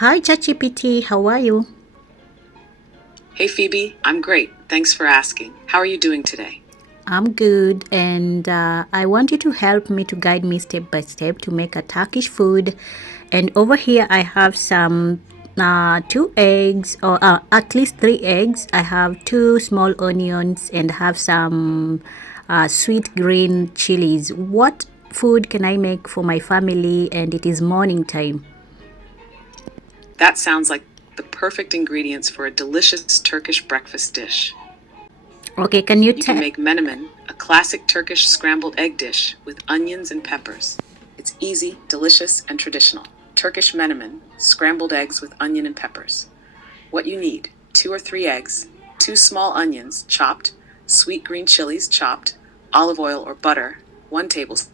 Hi, Chatgpt. How are you? Hey Phoebe, I'm great. Thanks for asking. How are you doing today? I'm good, and I want you to help me to guide me step by step to make a Turkish food. And over here, I have some 2 eggs, or at least 3 eggs. I have 2 small onions, and have some sweet green chilies. What food can I make for my family? And it is morning time. That sounds like the perfect ingredients for a delicious Turkish breakfast dish. Okay, can you You can tell? make menemen, a classic Turkish scrambled egg dish with onions and peppers. It's easy, delicious, and traditional. Turkish menemen, scrambled eggs with onion and peppers. What you need: 2 or 3 eggs, 2 small onions chopped, sweet green chilies chopped, olive oil or butter, 1 tablespoon,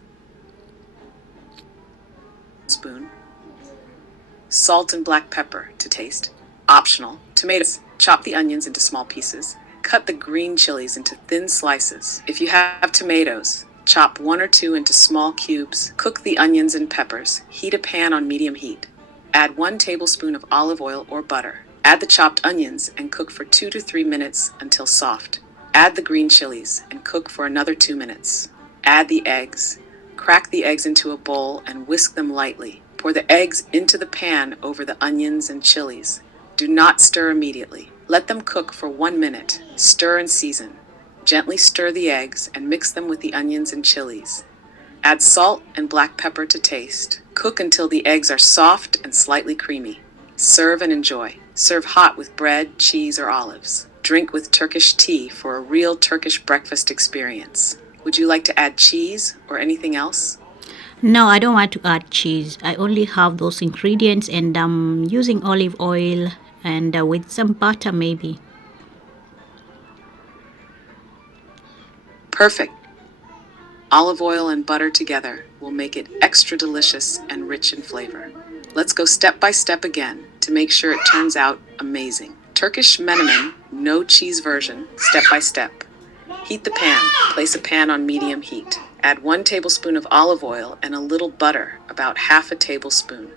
salt and black pepper to taste. Optional. Tomatoes. Chop the onions into small pieces. Cut the green chilies into thin slices. If you have tomatoes, chop 1 or 2 into small cubes. Cook the onions and peppers. Heat a pan on medium heat. Add 1 tablespoon of olive oil or butter. Add the chopped onions and cook for 2 to 3 minutes until soft. Add the green chilies and cook for another 2 minutes. Add the eggs. Crack the eggs into a bowl and whisk them lightly. Pour the eggs into the pan over the onions and chilies. Do not stir immediately. Let them cook for 1 minute. Stir and season. Gently stir the eggs and mix them with the onions and chilies. Add salt and black pepper to taste. Cook until the eggs are soft and slightly creamy. Serve and enjoy. Serve hot with bread, cheese, or olives. Drink with Turkish tea for a real Turkish breakfast experience. Would you like to add cheese or anything else? No, I don't want to add cheese. I only have those ingredients, and I'm using olive oil and with some butter maybe. Perfect. Olive oil and butter together will make it extra delicious and rich in flavor. Let's go step by step again to make sure it turns out amazing. Turkish menemen, no cheese version, step by step. Heat the pan. Place a pan on medium heat. Add 1 tablespoon of olive oil and a little butter, about half a tablespoon.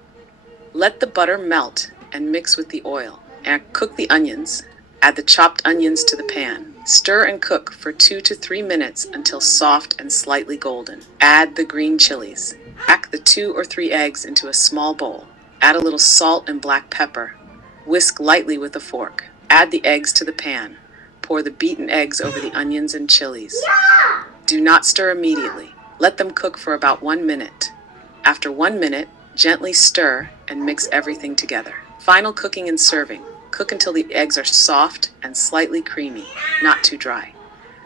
Let the butter melt and mix with the oil. And cook the onions. Add the chopped onions to the pan. Stir and cook for 2 to 3 minutes until soft and slightly golden. Add the green chilies. Pack the 2 or 3 eggs into a small bowl. Add a little salt and black pepper. Whisk lightly with a fork. Add the eggs to the pan. Pour the beaten eggs over the onions and chilies. Do not stir immediately. Let them cook for about 1 minute. After 1 minute, gently stir and mix everything together. Final cooking and serving. Cook until the eggs are soft and slightly creamy, not too dry.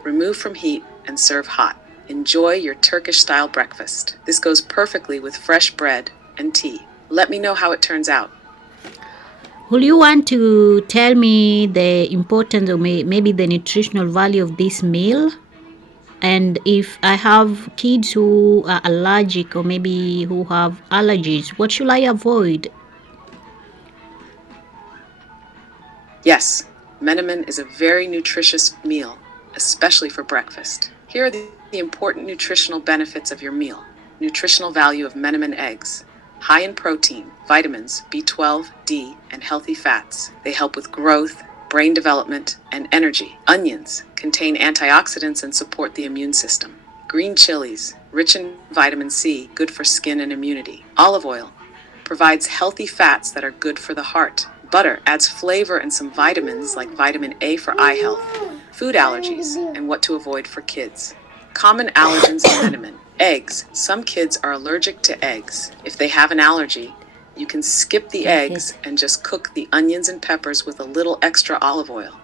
Remove from heat and serve hot. Enjoy your Turkish-style breakfast. This goes perfectly with fresh bread and tea. Let me know how it turns out. Will you want to tell me the importance or maybe the nutritional value of this meal? And if I have kids who are allergic or maybe who have allergies, what should I avoid? Yes, Menemen is a very nutritious meal, especially for breakfast. Here are the important nutritional benefits of your meal. Nutritional value of Menemen eggs. High in protein, vitamins, B12, D, and healthy fats. They help with growth, brain development, and energy. Onions contain antioxidants and support the immune system. Green chilies, rich in vitamin C, good for skin and immunity. Olive oil provides healthy fats that are good for the heart. Butter adds flavor and some vitamins like vitamin A for eye health. Food allergies and what to avoid for kids. Common allergens in Menemen. Eggs. Some kids are allergic to eggs. If they have an allergy, you can skip the eggs and just cook the onions and peppers with a little extra olive oil.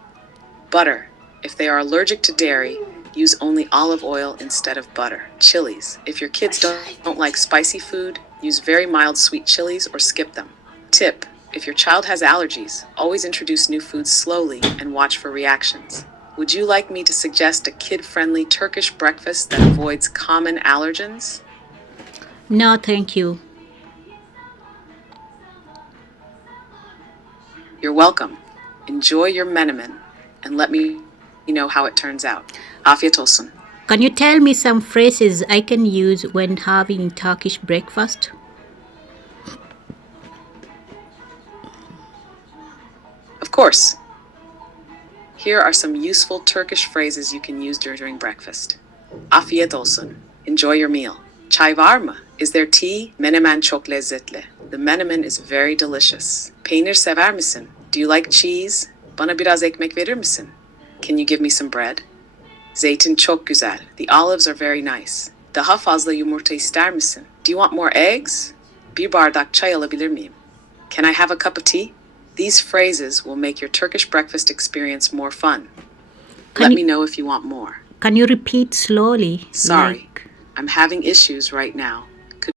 Butter. If they are allergic to dairy, use only olive oil instead of butter. Chilies. If your kids don't like spicy food, use very mild sweet chilies or skip them. Tip. If your child has allergies, always introduce new foods slowly and watch for reactions. Would you like me to suggest a kid-friendly Turkish breakfast that avoids common allergens? No, thank you. You're welcome. Enjoy your menemen and let me know how it turns out. Afiyet olsun. Can you tell me some phrases I can use when having Turkish breakfast? Of course. Here are some useful Turkish phrases you can use during breakfast. Afiyet olsun. Enjoy your meal. Çay var mı? Is there tea? Menemen çok lezzetli. The menemen is very delicious. Peynir sever misin? Do you like cheese? Bana biraz ekmek verir misin? Can you give me some bread? Zeytin çok güzel. The olives are very nice. Daha fazla yumurta ister misin? Do you want more eggs? Bir bardak çay alabilir miyim? Can I have a cup of tea? These phrases will make your Turkish breakfast experience more fun. Let me know if you want more. Can you repeat slowly? Sorry, I'm having issues right now.